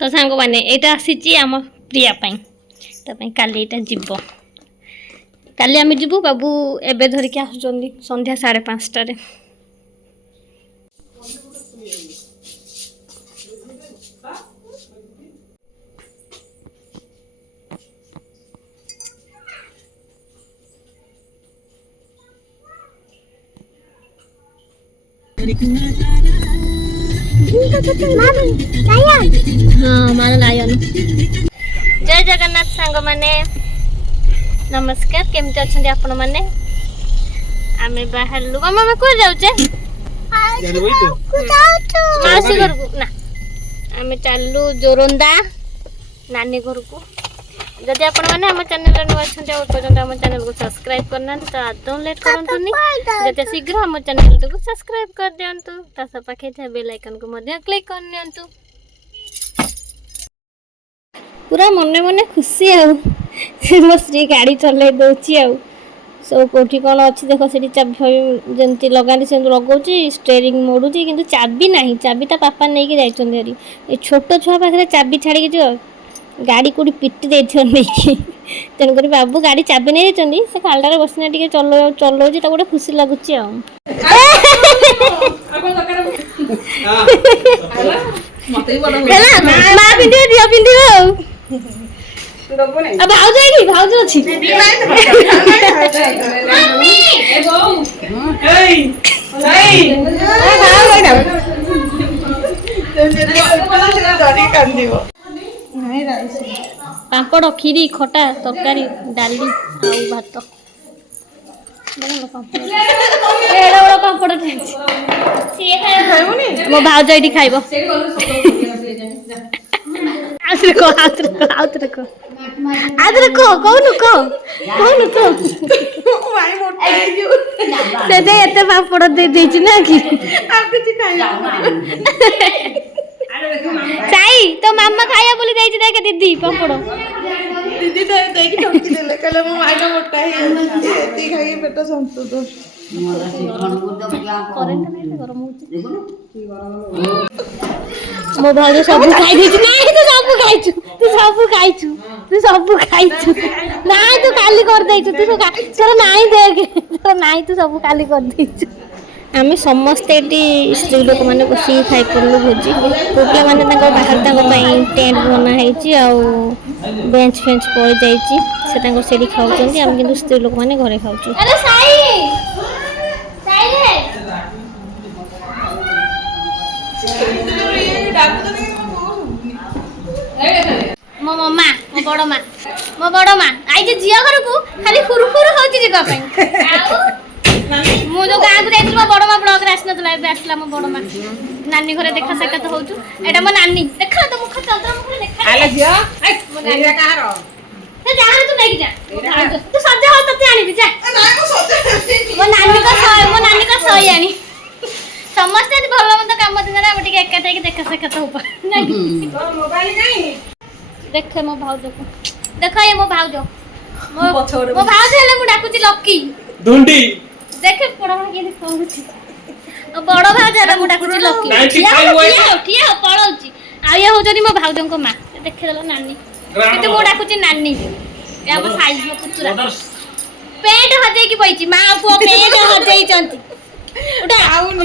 तो सांग मैंने यहाँ आसी आम प्रिया काली यहाँ जीव काली आम जीवु बाबू एबे धरिकी आसुचंदी संध्या 5:30 हाँ मार लायन जय जगन्नाथ सांग माने नमस्कार केमती अच्छा आपण मैंने आम बाहर मामा मैं कौन जाऊे मासी घर को ना आम चलू जोरंदा नानी घर को जदि आपण मैंने आम चैनल नुआ अच्छा पर्यटन आम चैनल को सब्सक्राइब करना तो आदौ लेट करतुनि जते शीघ्र आम चैनल को सब्सक्राइब कर दियंतु तासा पाखे थे बेल आइकन को मध्य क्लिक कर नियंतु पूरा मन मन खुशी आउ मो स्त्री गाड़ी चलै दउची आउ सब कोठी कोन अछि देखो सेठी चाबी जंती लगानी से लगाउची स्टीयरिंग मोडुची किंतु चाबी नाही चाबी ता पापा नै के जाइछन हरी ए छोटो छुआ पाखरे चाबी छाड़ी के जो गाड़ी कोडी पिट्टी देथियो नै कि तेन करी बाबू गाड़ी चाबी नै देचंदी से खालडारे बसना टिके चलो जे ता गोटे खुशी लागुची आउ मते बड़ा मा पिंदियो दियो पिंदियो अब भाव जाएगी भाव जो छी पापड़ खीरी खटा तरकारी डाली आउ भात पापड़ मो भाव जाइटी खाइबो पापड़ दे ना कि चाई तो मामा खाया बोली देछि देख दीदी पापड़ दीदी तो देखि ठोकी देले कहले मो माइना मोटा है एती खाई पेट संतुष्ट मो भाई सब खाई देछि नहीं तू सब खाइछु नहीं तू काली कर देछु तू तोर नहीं देख तोर नहीं तू सब काली कर देछु आमे समस्ते स्त्री लोक मैंने बसिक खाई पड़ू भोजी पुपला मैंने बाहर टेंट बना है बेंच फेंच पड़ जाइए खाऊँ आम कि स्त्री लोक मैंने घरे खाऊ मो मम्मा मो बड़ माँ आई झी घर को खाली हुरहुर होगा मु जो गाँव को जाइए मो बड़ माँ ब्लॉग आसना आसला मो बड़ माँ नानी घरे देखा साक्षात हो मो नानी देख तो मुख चलता मुख देखा मो नानी कहार तू नहीं जा तू सजा हो तते आनी जा मो नानी का सही आनी समस्त भल मत काम दिन में टिके एकाठ देखा साक्षात हो मोबाइल नहीं देख मो भाउज को देख ये मो भाउज मो भाउज हेले मु डाकुची लकी धुंडी देखे बड़ भाई के कहूची बड़ भाउज हेले मु डाकुची लकी ठिया पळौची आ ये हो जनी मो भाउजन को मां देखे देलो नानी किते मु डाकुची नानी या मो साइज मो पुतुरा पेट हजे की पईची मां पुओ पेट हजेई चंती उठा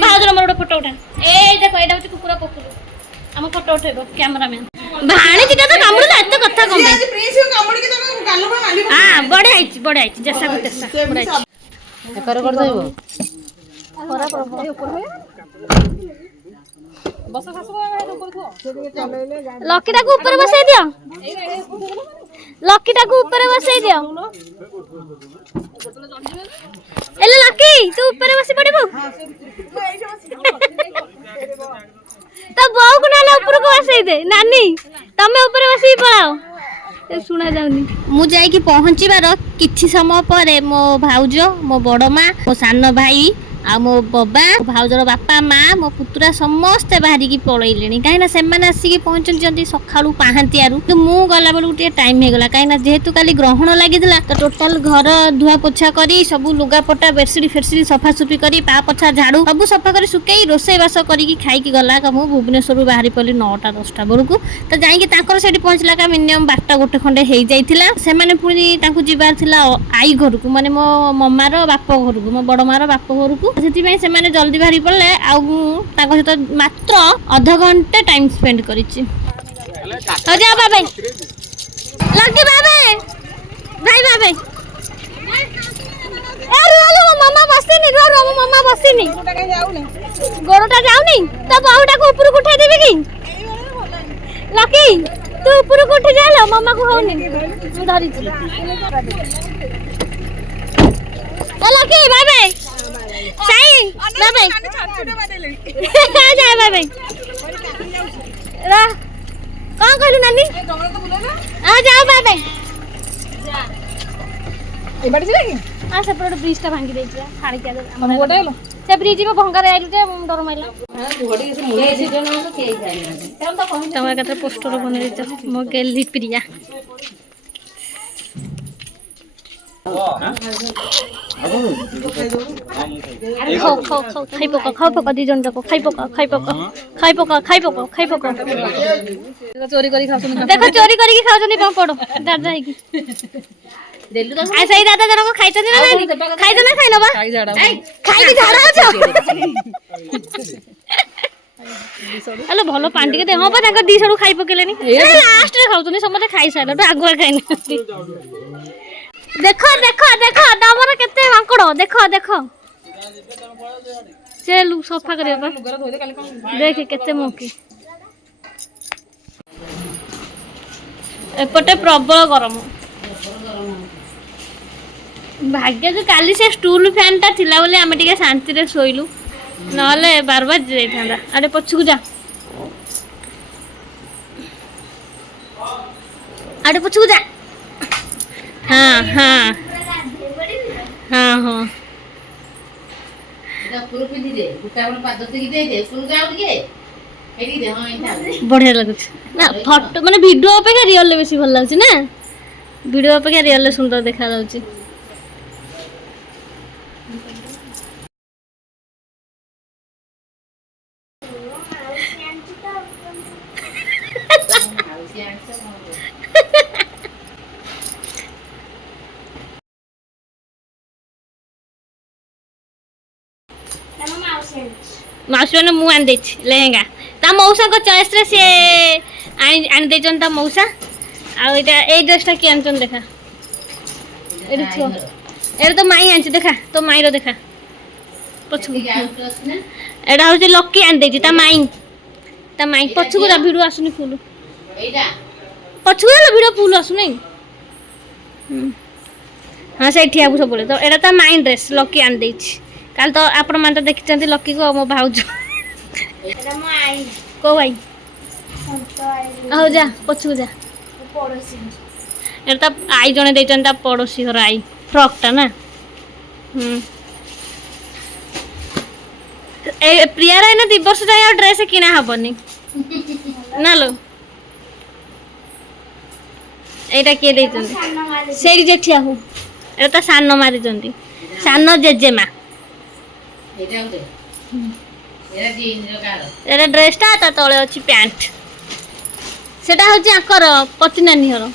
भाउजर मोर फोटो उठा ए देखो एटा होची कुकुरा पोकुरो हम फोटो उठेबो कैमरामैन भाणी जीटा तो कामड़ ना एत कथा कम आज प्रिंस को कामड़ी के तो गालो में माली हां बड़े आइची जैसा को तैसा बड़े आइची कर देबो खरा ऊपर हो बस सासु ऊपर थो लकीटा को ऊपर बसाई दियो लकीटा को ऊपर बसाई दियो एले लकी तू ऊपर बसी पड़िबो तो बहु को नाले ऊपर को बसाई दे नानी तमे ऊपर बसी पड़ाओ ए सुना जाउनी मु जाई कि पहुंचीबार किछि समय परे मो भाउजो मो बड़ मां मो सान भाई आ मो बाबा भाउजर बापा माँ मो पुतुरा समस्ते बाहरिकी पलैले कहीं से आसिक पहुँचुंट सकाळू पाहांतियारू तो मु गला बेलू टाइम हो गला कहीं जेहेतु काली ग्रहण लगी तो टोटाल घर धुआ पोछा करी सब लुगापटा बेडसीट फेडसीट सफासुफी करी पा पछा झाड़ू सब सफा कर सुकई रोसई बास करके खाई गला मु भुवनेश्वर बाहरी पड़ी 9टा 10टा बेलू तो जाकर से पहुँचला का मिनिमम 12टा 1 खंडे हो जाइथिला से माने पुणी तांकू जिबार थिला आई घर को माने मो मम्मार बाप घर को मो बड़ मार बाप घर को से माने जल्दी बाहरी पड़े आउ सहित मात्र आधा घंटे टाइम स्पेंड करिछि जा बाबे लगी बाबे भाई बाबे ए रो मम्मा बसिनी रो मम्मा बसिनी गोड़टा जाउनी तो बाहुटा को ऊपर को उठा देबे की लकी तू ऊपर को उठ जा मम्मा को होनी मु धरि छी चलो की बाबे सही बाबे जा बाबे रा कौन कहलु नानी आ जाओ बाबे जा ए बाड़ी चला की आ से पर ब्रिज टा भांगी देछि खाड़ी के हम गोटा हेलो से ब्रिज में भंगा रे आइलु जे डर माइला घोड़ी से मुले से जन तो के जाइला तम तो कहू तम एकत्र पोस्टर बने देछ मो गेली प्रिया खाई पका दी जन जाको खाई पका चोरी करी खाउ देखो चोरी करी खाउ जनी पड़ो दादा है की देलु तो आ सही दादा जन को खाइ छथि ना नहीं खाइ ना खाइ नबा खाइ झाड़ा खाइ की झाड़ा छ हेलो भलो पांडी के दे हां पा ताका दी सडू खाइ पकेलेनी लास्ट रे खाउतनी समते खाइ साइला तो आगुआ खाइनी देखो देखो देखो दामर केते मांकड़ देखो देखो चलू सफा करिया बा देख केते मोकी एपटे प्रबल गरम भाग्य जो काली से स्टूल फैन टा थिला बोले आमे टिके शांति रे सोइलु नले बार बार जाई थांदा अरे पछकु जा अरे पछकु जा हाँ हाँ हाँ हाँ बढ़िया लगुच ना फोटो माने वीडियो अपेक्षा रियल बेसी भल लागछ ना वीडियो अपेक्षा रियल सुंदर देखा जाउची मौसा ने मुँह आनी लेहेंगा ता मौसा को चॉइस रे से आनी दे ता मौसा आ ए ड्रेसटा कि आनचन देखा ए तो माई आनी देखा तो माई रो देखा पछु एडा हो जे लकी आनी देची ता माई पछु को वीडियो आसुनी फुल एडा पछु को वीडियो फुल आसुनी हां से ठिया सब बोले तो एडा ता माई ड्रेस लकी आनी देची काल तो आपण मान तो देखिचंती लकी को मो भाउज एटा मो आई को भाई आओ जा पछु जा पड़ोसी एटा आई जने देचंता पड़ोसी घर आई फ्रॉक टा ना ए प्रिया रे ना 2 वर्ष जाय ड्रेस किना हबनी ना लो एटा के देचंती सेडी जेठिया हो एटा सानो मारी जंती सानो जेजेमा एटा ड्रेसटा ता तले अछि पैंट सेटा होछि आकर पति नानी हरो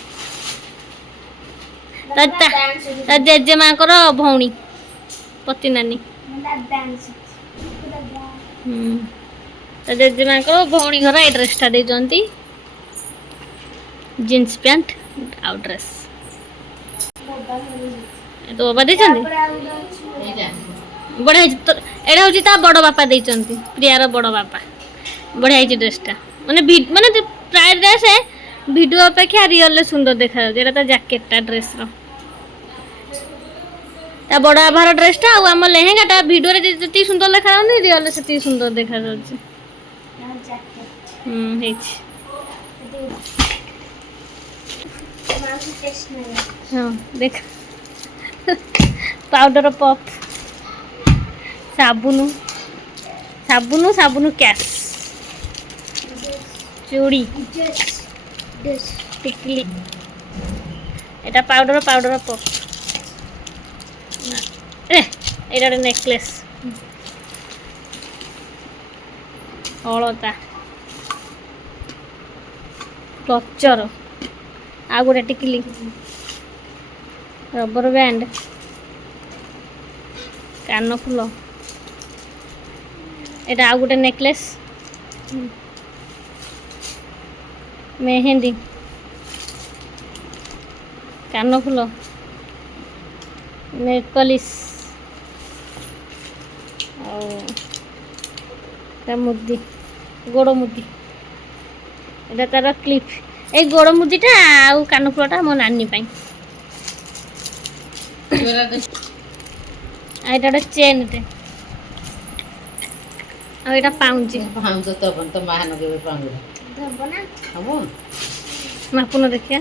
ता जेजे मां कर भौणी पति नानी ता जेजे मां कर भौणी घर ए ड्रेसटा दे जंती जींस पैंट आउ ड्रेस तो बाबा दे जंती बढ़िया तो एटा होची ता बड़ बापा देचंती प्रियार बड़ बापा बढ़िया है ड्रेसटा माने माने प्राय ड्रेस है वीडियो अपेक्षा रियल ले सुंदर देखा जेटा ता जैकेटटा ड्रेस रो ता बड़ बाबार ड्रेसटा आ हम लेहेंगाटा वीडियो रे जति सुंदर देखा जाउनी रियल ले सति सुंदर देखा जाउची हेच हां देख पाउडर पॉप साबुन साबुन साबुन कैश चूड़ी टिकली এটা পাউডার পাউডার পপ এটা নেকলেস অলতা ক্লଚର ଆଉ ଗୋଟେ ଟିକିଲି ରବର ବ୍ୟାଣ୍ଡ କାନ ଫୁଲ এটা ଆଉ ଗୋଟେ ନେକଲେସ୍ मेहंदी कान फुल नेल पॉलिश और मुदी गोड़ मुदी एटा तार क्लिप ए गोड़ मुदीटा आउ कान फुलटा मो नानी पाई एटा चेन टे आ एटा पाउंजी पाउंज तो बन तो महान के पाउंज धबना हमो मापुन देखिया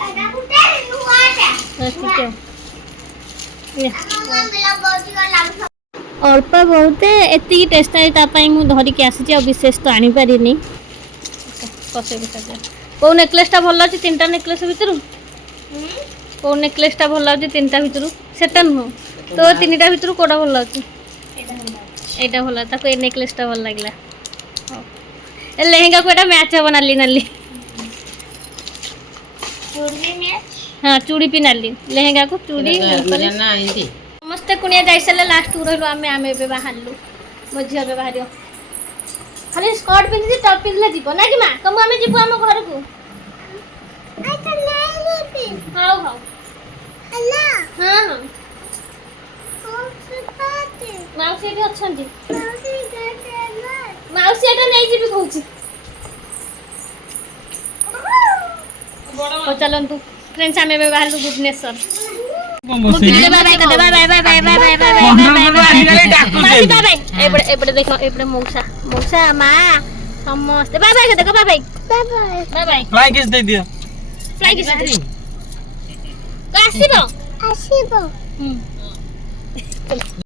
एटा कुटे नुआटा ठीक है मिला बहुत लाभ अल्प बहुत एति टेस्ट आई तापाई मु धरिक आसी विशेष तो आनी पारिनी कसे कौ नेकलेसटा भल लागी तीनटा नेकलेस भितर कौ नेकलेसटा भल लागी तीनटा भितर सेटा नुह तो तीनटा भितर कोडा भल लागी एटा भल ताको ए नेकलेसटा भल लागला ए लेहेंगा को एटा मैच हो नाली नाली चूड़ी में हाँ चूड़ी भी नाली लेहेंगा को चूड़ी ना इदी समस्ते कुनिया जाई सारे लास्ट रहिलु आमे आमे बे बाहरलु मो झिया बे बाहरियो खाली स्कर्ट पिंदी टॉप पिंदले जीवो ना कि मां कम आमे जीवो हम घर को आई तो नहीं लेती हां हां हल्ला हां हां कौन पाते माउसी एठी अछंती मौसी कहते ना माउसी एटा नै जीबी कहूची ओ चलंतु फ्रेंड्स आमे बे बाहरलु Bhubaneswar bye bye bye bye bye bye bye bye bye मासी बाय बाय एपड़े देखो एपड़े मौसा मौसा मां समस्त बाय बाय देखो bye bye bye bye bye bye fly kiss दे दिया फ्लाई किस आसीबो आसीबो